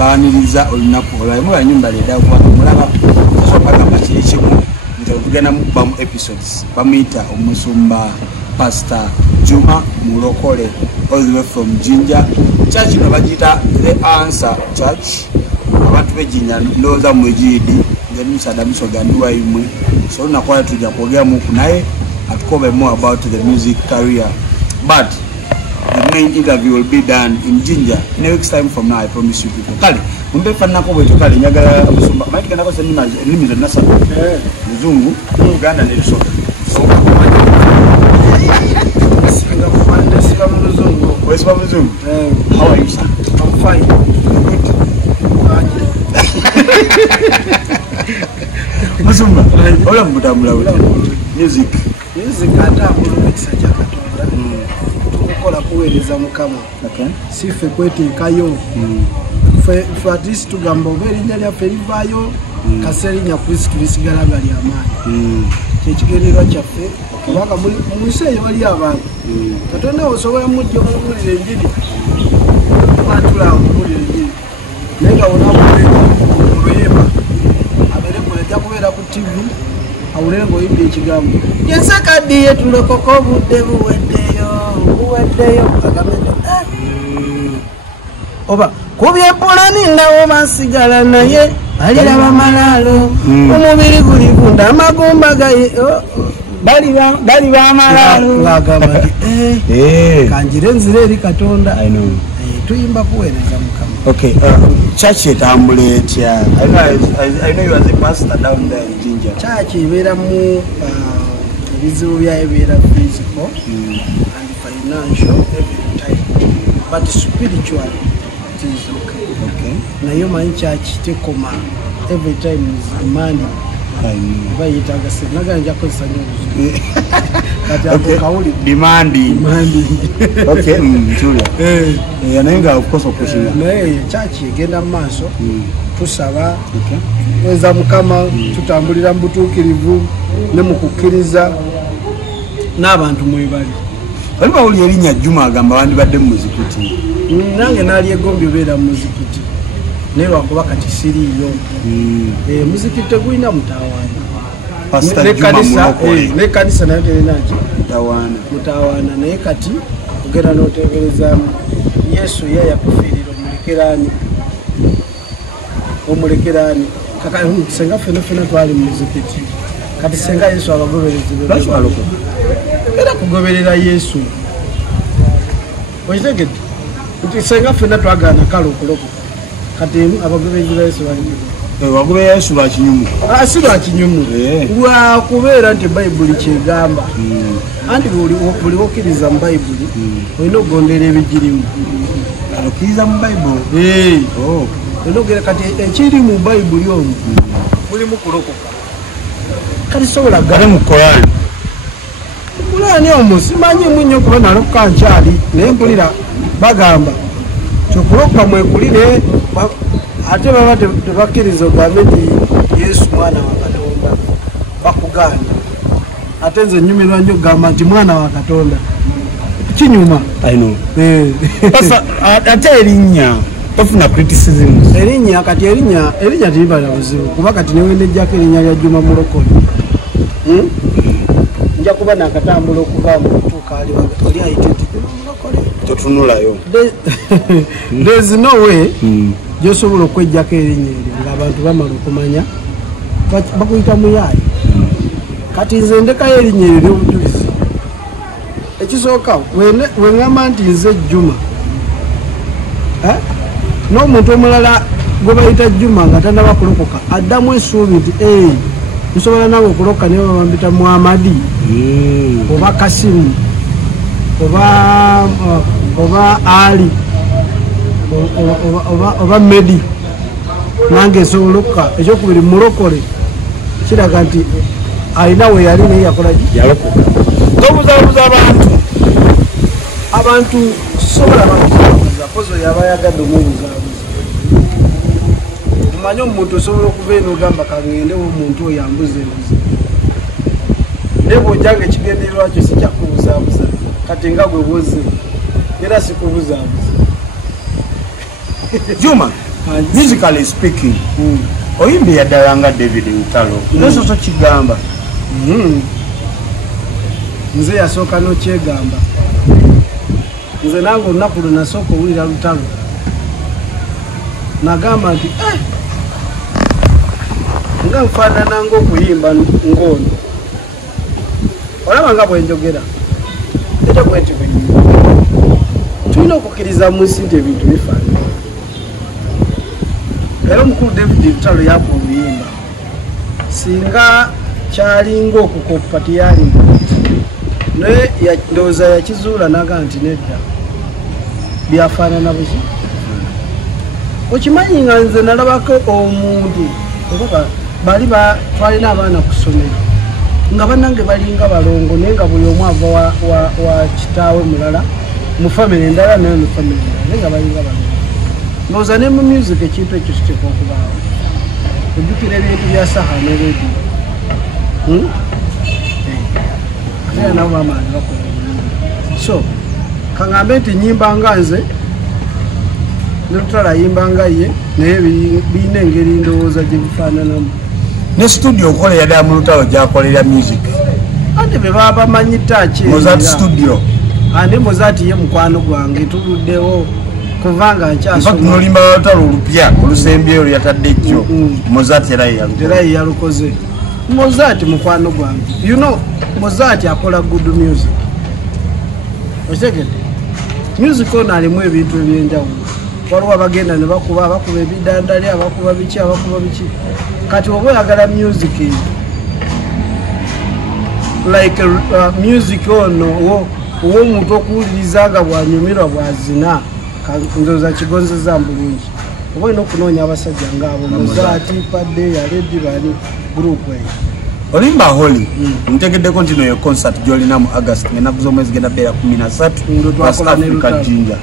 mbaniriza olunaku olwaye mu banyumba leda kuba mulaba bagamba kiri kimu nti tugenda mu episodes bamuyita omusumba Pastor Juma Mulokole all the way from Jinja church no bagita the answer church abantu bejinya ndoza mwejidi ngeni sadamiso ganduwa imwe so nakwala tujja kwogera muku naye atukobe more about the music career but the main interview will be done in Jinja in a week's time from now. I promise you people. Kali, mumbe fana ko bwetu kali nyagala musumba. Maiti kana ko sema nimi za nasa. Mzungu, Uganda ni so. So singa kufanya siba mzungu. Wewe siba mzungu? How are you sir? I'm fine. Musumba, ola mbutamula uti. Music ata mulumikisa chakatonda. Kola kuweleza mukama. Okay. Sife kwetekayo. For at least tugamba oberinnya lya ferivayo kaserinya Kristo lisigala gali amaanyi. Kyekigendererwa kyaffe kubanga muliseeyo wali abantu. Katonda osobola mujja omuwulira enjiri. Batula omuwulira enjiri. Naye nga oluyimba abere kwejja kubeera ku TV awulire ng'oyimbye ekigambo. Yensekaddiye tulokoko obudde buweddeyo. Oba kubyepulani nawo basigala naye alira bamalalo omubiri guli gunda amagumba gaye bali bamalalo ngagamba kanjire nzire eri Katonda tuyimba kuweereza mukama. Okay, church etambula etya? I know you as a pastor down there in Jinja. Church ibeera mu ebizibu byayo bibeera physical and financial every time, but spiritually it is okay. Okay. Na yo man church tekoma every time is money. Bayitaga se naganja ko sanyo. Kati kauli demanding. Okay, Julia. Yanenga of course okushinga. Na church igenda maso tusaba weza mukama tutambulira mbutukirivu ne mukukiriza n'abantu mwebali. Waliwo uli Elinya Juma agamba bandi badde mu muzikiti. Nange nali egombi beera mu muzikiti. Naye wakuba kati siriyo. Muzikiti gwina mutawaana. Pastor Juma Mulokole. Ne kanisa nayo terinaaki mutawaana naye kati ogenda n'oteebereza Yesu ye yakufiirira omulekerani. Kaka senga fena twali mu muzikiti. Kati senga Yesu abagoberezi era kugoberera Yesu. Oyitegedde nti senga fena twagana kale okulokoka. Kati abagoberezi ba Yesu bali wagoberera Yesu lwa kinyumu. Si lwa kinyumu. Lwa kubeera nti Bayibuli kyegamba. Anti buli okkiriza mu Bayibuli olina okugondera ebigirimu. Okkiriza mu Bayibuli? Olina kati ekiri mu Bayibuli omwo mulimu kulokoka. Kati sobola gale mu Korani. Kurani omwo simanyi munyo kuba nalokoka nkyali naye mpulira bagamba kyokulokoka mwekulire ate baba tebakkiriza ogambe nti Yesu mwana wa Katonda bakuganda ate nze nyumirwa nnyo okugamba nti mwana wa Katonda kinyuma. I know. Pasa ate erinnya tofuna criticism. Erinnya kati erinnya tibala buzibu kuba kati newendejjako erinnya lya Juma Mulokole. Nja kuba nakatambula okuva mu kutuuka ali ayitete totunulayo. There's no way gyosobola okwejjako erinnya eryo ng'abantu bamala okumanya bakuyita muyaayi. Kati nze ndekayo erinnya eryo ly'obujulizi. Ekisooka weŋŋamba nti nze Juma n'omuntu omulala gwe bayita Juma nga tannaba kulokoka addamu essuubi nti nsobola nawe okulokoka naye bambita Muhamadi oba Kasimu oba Ali oba Medi nange nsobola okulokoka. Ekyokubiri Mulokole kiraga nti alina we yali naye yakolaki yalokoka. Tobuzabuza abantu sobola bakuzabuza pozo yaba yagadde omubuzabuza. Omanyi omuntu osobola okuva eno ogamba kangendewo omuntu oyo ambuza embuzi naye bw'ojjanga ekigendererwa kyo si kyakubuzaabuza kati nga gwe bwoze era sikubuzaabuza. Juma musically speaking oyimbi yaddala nga David Lutalo nso so kigamba nze yasooka n'okyegamba nze nange olunaku lwe nasooka owulira Lutalo nagamba nti nga nfaanana ng'okuyimba ng'ono olaba nga bwenjogera era bwenti bwenyimba tulina okukkiriza mu nsi nti ebintu bifaanana era omukulu David Lutalo yakuba obuyimba singa kyalinga okukopa tiyalinga naye ndowooza yakizuula naga nti nedda byafaanana buki okimanyi nga nze nalabako omuntu oba bali twalina abaana ku ssomero nga bannange balinga balongo naye nga buli omu ava wa kitaawe mulala mu famire endala naye mu famire endala naye nga balinga balongo ndowooza ne mu music ekintu ekyo kiteeka okubaawo ojjukira ebintu bya saha ne rediyo ate nabo bamaani bakola so kaŋŋambe nti nyimba nga nze ne Lutalo ayimba nga ye naye birina engeri ndowooza gye bifaananamu ne studio okolera ddala mu Lutalo gyakolera music ate be baba bamanyi ttaaki Mozart studio andi Mozart ye mukwano gwange tuluddewo kuvanga nkyasnolimba Lutalo olupya olusembyeyo lyatadde jjo Mozart era ye yalukoze Mozart mukwano gwange you know Mozart akola good music okitegedde music ono alimu ebintu ebyenjawulo waliwo abagenda ne bakuba ebidandali abakuba biki kati oba oyagala music like music ono ow'omuntu okuwuliriza nga bwanyumirwa bwazina ndowooza kigonzeza bulungi oba olina okunoonya abasajja ngaabo Mozart padde yaledi bali gurupu eyo olimba holi ntegeddeko nti noyo concert gyolina mu August ngenaku z'omwezi genda beera 13 Africa Jinja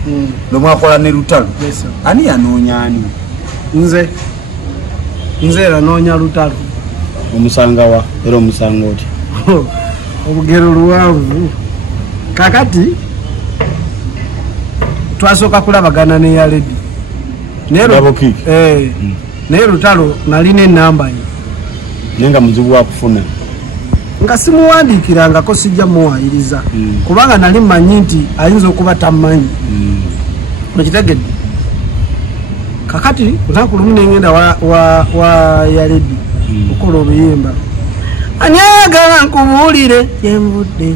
lwemwakola ne Lutalo ani yanoonya ani nze era noonya Lutalo omusanga wa era omusanga oti obugero luwanvu kakati twasooka kulabagana ne yaledi naye Lutalo nalina enamba ye nenga muzibu wa kufuna nga simuwandiikirangako sijja muwayiriza kubanga nali mmanyi nti ayinza okuba tamanyi okitegedde kakati lunaku lumu nengenda wa yaledi okola obuyimba ani ayagala nkubuulire yenvudde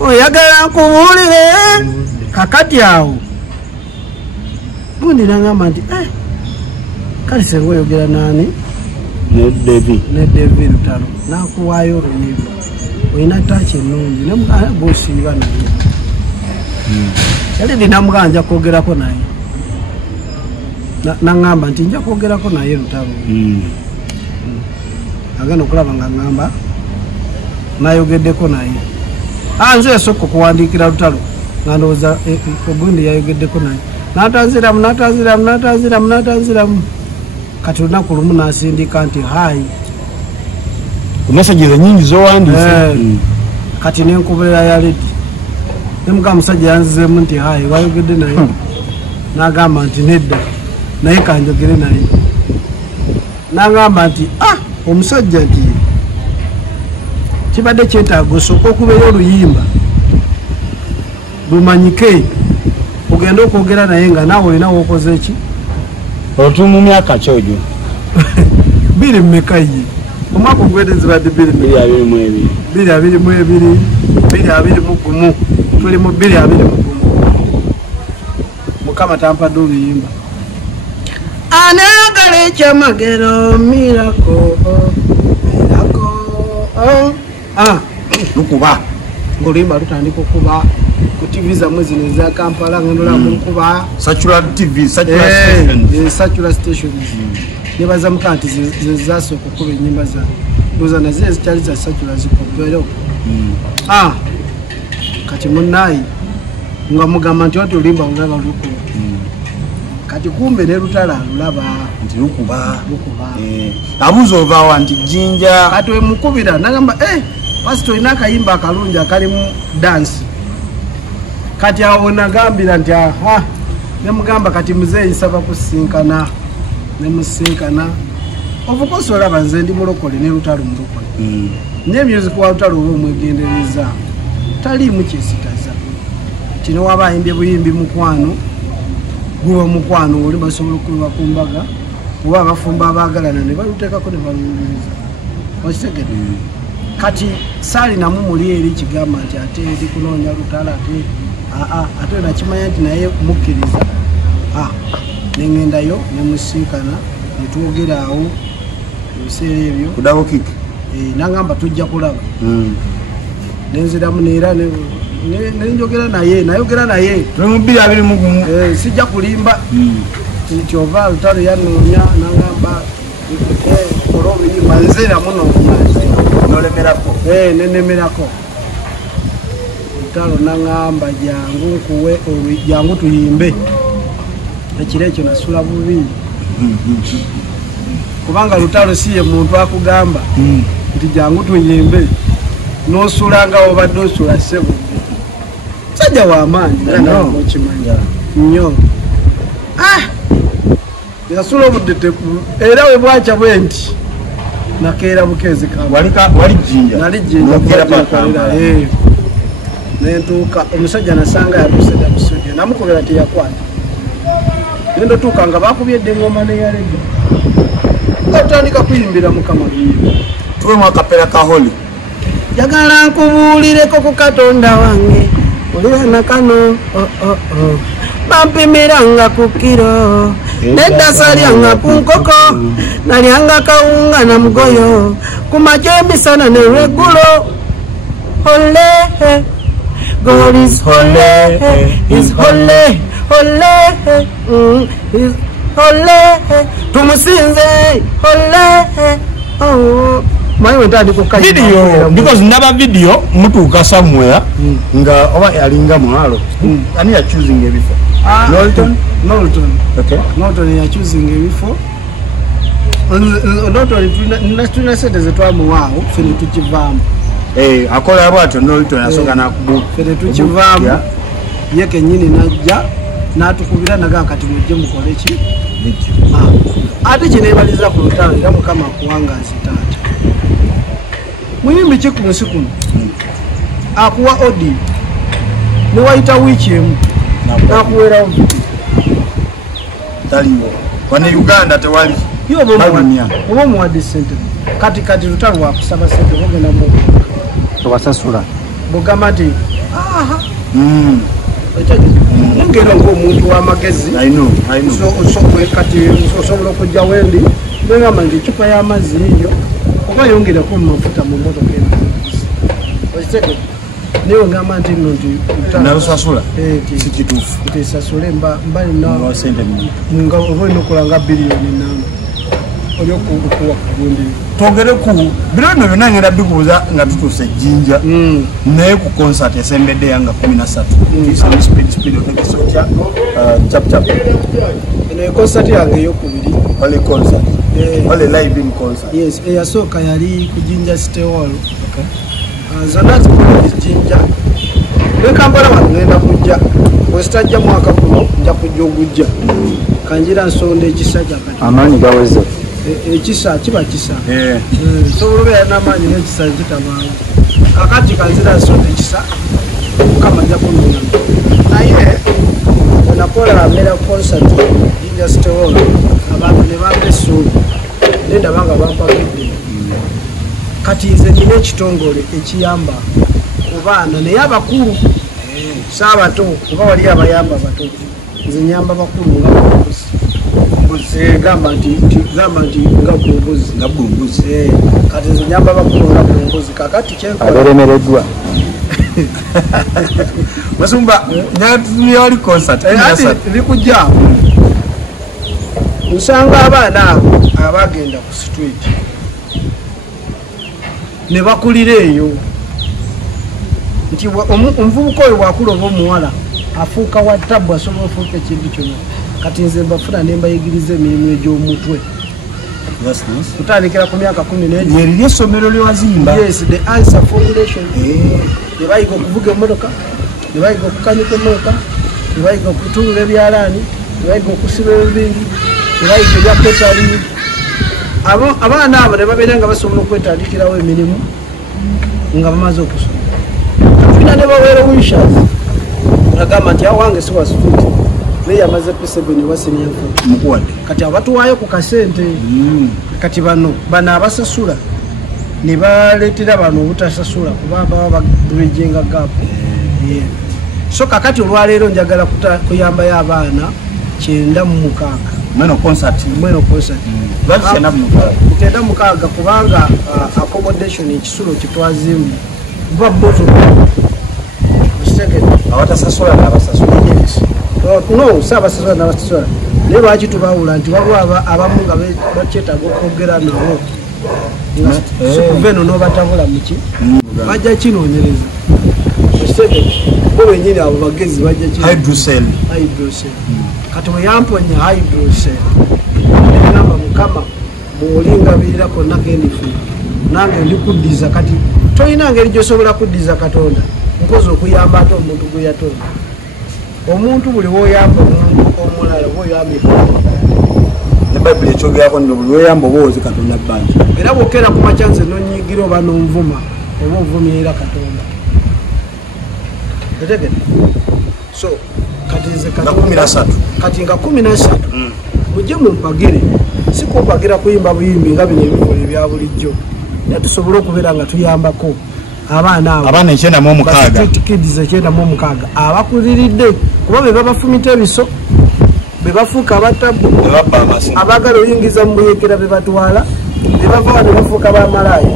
oyagala nkubuulire kakati awo gundi nangamba nti kale senga oyogera nani ne David Lutalo nakuwaayo oluyimba olina ttaaki ennungi bosiiba naye yaledi namugamba nja kwogerako naye naŋŋamba nti nja kwogerako naye Lutalo agenda okulaba nga ŋŋamba nayogeddeko naye nze yasooka okuwandiikira Lutalo nga ndowooza ogundi yayogeddeko naye natanziramu kati olunaku lumu nasindika nti hayi messages nyingi zowandiise kati nenkubulira yaledi nemuga musajja yanzizemu nti hayi wayogedde naye nagamba nti nedda naye kanjogere naye nagamba nti omusajja nti kibadde kyetaaga osooka okubeera oluyimba lumanyike ogenda okwogera naye nga naawe olina wokoze ki otu mu myaka kyojo biri mmeka ye omwaka ogwedde zibadde 2021 tuli mu 2021 mukama tampadde oluyimba anayagala ekyamagero mirako lukuba ng'oluyimba lutandika okuba ku TV zamwe zino eza Kampala ngendola munkuba Satura TV Satura stations nebaza mukanti zezasooka okuba ennyimba zange ndowooza nazo ezikyali za Satura zikopero kati munnayi nga mugamba nti wati oluyimba olulaba lukuba kati kumbe ne Lutalo alulaba nti lukuba abuuza ovaawa nti Jinja kati wemukubira nagamba pasi tolina akayimba akalungi akalimu dansi kati awo nagambira nti nemugamba kati muzeeyi nsaba kusisinkana nemusisinkana of olaba nze ndi mulokole ne Lutalo mulokole ne music wa Lutalo oba omwegendereza taliimu kyesitaza kino waba ayimbye buyimbi mukwano guba mukwano oli basobola okuba ku mbaga oba abafumba abaagalana ne baluteekako ne baluliriza wakitegedde kati saalinamu muli eri kigamba nti ate eri kunoonya Lutalo ate nakimanya nti naye mukkiriza nengendayo nemusisinkana netwogera awo ebiseera ebyo kudabo kiki nangamba tujja kulaba nenziramu neera nenjogera naye nayogera naye sijja kulimba nti ova Lutalo yanoonya nangamba olwobuyimba nzera munonemerako Lutalo nangamba jangu nkuwe jangu tuyimbe ekiro ekyo nasula bubi kubanga Lutalo siye muntu akugamba nti jangu tuyimbe nosulanga obadde osula ssebo sajja w'amaanyi okimanya nnyo yasula obudde era we bwakya bwe nti nakeera bukeezi wali jinja nentuuka omusajja nasanga yatuseda busujja namukubira teyakwata nendotuuka nga bakubyedde engoma neyalege atandika kuyimbira mukama tuwemu akapera ka holi jagala nkubuulireko ku Katonda wange olira nakano bampimiranga ku kiro neddasa lyanga ku nkoko nalyanga kawunga na mugoyo ku makya emisana ne lweggulo hole God is holy, is holy, holy, is holy. Tumusinze holy. Oh, my video because never video mutuuka somewhere nga oba alinga mwalo ani ya choosing ebifo Norton okay Norton ya choosing ebifo Norton tuna sente zetwamuwaawo fene tukivaamu akola bwato Norton asoka nakubu fene tukivaamu ye kenyini najja natukubira naga kati mujje mukole ki ate kinebaliza ku Lutalo era mukama kuwanga nsitaata muyimbi ki ku nsi kuno akuwa odi ne wayita wiiki emu nakuweerawo taliwo wane Uganda tewali oba omuwadde sente kati Lutalo wakusaba sente bogenda mu tewasasula bugamba nti ngero ng'omuntu w'amagezi kati osobola okujja wendi negamba nti ecupa y'amazzi eyo oba yongereko mu mafuta mu motoka okitege naye ngamba nti nno nti nabasasula si kituufu nti esasule mbalina nga oba olina okulanga biliyoni namba oli okuwa kugundi twogere ku bino bino byonna ngenda bikubuuza nga tutuuse ejjinja naye ku concert esembedde yanga 13 speed otegese otya chap eno concert yange eyokubiri ole concert ole live in concert yes eyasooka yali ku Jinja City Hall zonna zikola ejjinja nekampala wano ngenda kujja wesitajja mwaka guno nja kujja ogujja kanjira nsonda ekisa kyakati amaanyi gaweze ekisa kiba kisa sobola obeera n'amaanyi n'ekisa kitabaawo kakati kanzira nsonda ekisa mukama ajja kunona naye onakola amera concert Jinja City Hall abantu ne bampa essuubi nendabanga bampagidde kati nze nina ekitongole ekiyamba ku baana naye abakulu saabato oba wali abayamba bato nze nyamba bakulu nga gamba nti nga bulumbuzi kati nze nyamba bakulu nga bulumbuzi kakati aberemereddwa Masumba nyatutumia wali concert likujja usanga abaana abo abagenda ku street ne bakulira eyo nti omuvubuka oyo bwakula oba omuwala afuuka wa tabu asobola ofuuka ekintu kyonna kati nze mbafuna ne mbayigiriza emirimu egy'omutwe kutandikira ku myaka 14 yeriri essomero lyewazimba yes the answer formulation ne bayiga okuvuga emmotoka ne bayiga okukanika emmotoka ne bayiga okutunga ebyalaani ne bayiga okusiba ebibindi tebayiga ebya catering. Abaana abo ne babeera nga basobola okwetandikirawo emirimu nga bamaze okusoma. Tulina ne baweera wishers agamba nti awange si wasituuti naye yamaze P7 wasenia mukuwadde kati abatuwaayo ku kasente. Kati bano abasasula ne baleetera bano obutasasula kuba baba bridginga gap. So kakati olwaleero njagala kuyambayo abaana 96 mweno concert mukenda mukaaga kubanga accommodation ekisulo kitwazimbye kuba bozo abatasasula n'abasasula. No, sabasasula n'abasasula naye lwaki tubawula nti waliwo abamu nga bakyetaaga okwogera nabo sikuva eno n'obatabula muki bajja kinoonyereza bo benyini abo bagezi bajja hydrocell. Kati weyamponya hydrocell namba mukama bw'olingabirira konna kendifu nange ndikuddiza kati tolina ngeri gyosobola kuddiza Katonda mpozi okuyamba ate omuntu gwe yatonda. Omuntu buli woyamba omuntu omulala woyamba ne Bible ekyogerako nno buli woyamba obaozi Katonda bbanja era bwokera ku makya nze nonyigira oba nonvuma oba onvumirira Katonda. Otegedde? So kati nze kati nga 13 mujje mumpagire si kumpagira kuyimba buyimbi nga bino ebivolo ebya bulijjo era tusobole okubeera nga tuyambako abaana abo abaana 96 kids 96 abakuliridde kuba be babafumita ebiso be bafuuka abatabu abagala oyingiza mu buyekera be batwala be bava ne bafuuka bamalaaya.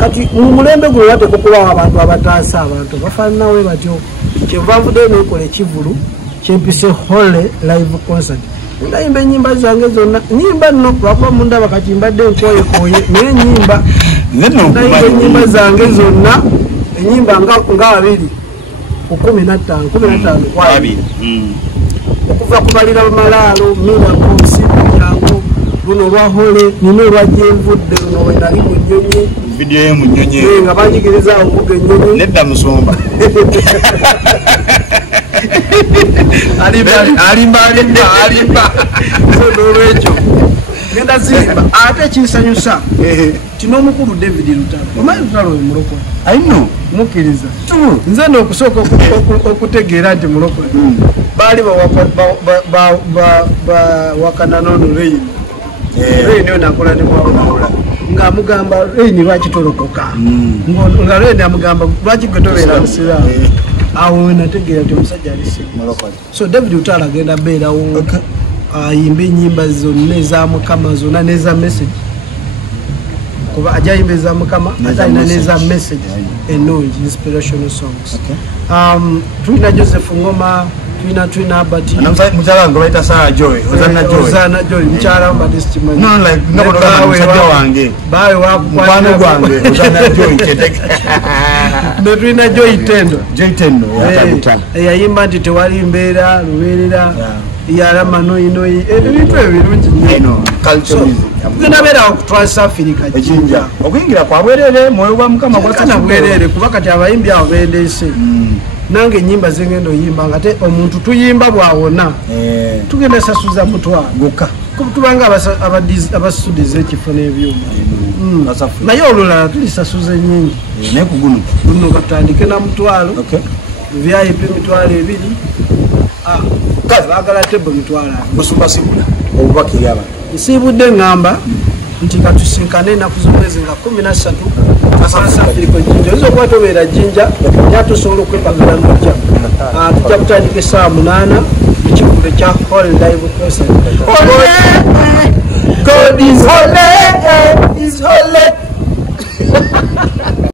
Kati mu mulembe guno batekukubawo abantu abataasa abantu bafaananawe batyo. Kyenva nvuddeyo nekola ekivulu kyempise hole live concert. Ndayimba ennyimba zange zonna nyimba nno lwakuba mundaba kati mbadde nkoyekoye naye nyimba ndayimba ennyimba zange zonna enyimba nga 2 ku 15 okuva kubalira malaalo mina kusijango luno lwa hole nino lwajjenvudde luno we nali mu nnyonyi video ye mu nnyonyi nga banjigiriza okuga ennyonyi nedda musomba alimba so n'olwekyo genda zimba ate kinsanyusa kino omukulu David Lutalo omanyi Lutalo we mulokole ayino mukkiriza nze n'okusooka okutegeera nti mulokole baali bawakana n'ono Reyini ono akola ne mwawula ng'amugamba Reyini lwaki tolokoka nga Reyini amugamba lwaki gwe tobeera musiraamu awo we nategeera nti omusajja alisimu. So David Lutalo agenda beerawo ayimba ennyimba zonna eza Mukama zonna n'eza message kuba ajja ayimba eza Mukama ate alina n'eza message ennungi inspirational songs. Tulina Joseph Ngoma tulina Abati mukyala wange bayita Sarah Joy Ozana Joy mukyala wa Baptist Kimanyi musajja wange bawe mukwano gwange Ozana Joy ne tulina Joy Tendo yayimba nti tewali mbeera lubeerera yalama noyinoyi ebintu ebirungi tugenda beerawo ku Transafrica Jinja okuyingira kwabwerere mwoyo gwa Mukama gwasana bwerere kuba kati abayimbi abo bendeese nange ennyimba zengenda oyimba nga te omuntu tuyimba bwawona tugenda sasuza mutwalo gokka tubanga abasudiza ekifo n'ebyuma naye olulala tulisasuza ennyingi naye ku guno katutandike na mutwalo VIP mitwalo 2 baagala tebo mitwalo busumbasibula obubakiri abantu nsiibudde ngamba nti katusinkane ennaku z'omwezi nga 13 Transafrica Jinja oyinza okuba tobeera Jinja naye tusobola okwepagala nojja tujja kutandika essaawa 8 mu kivule kya hall live concert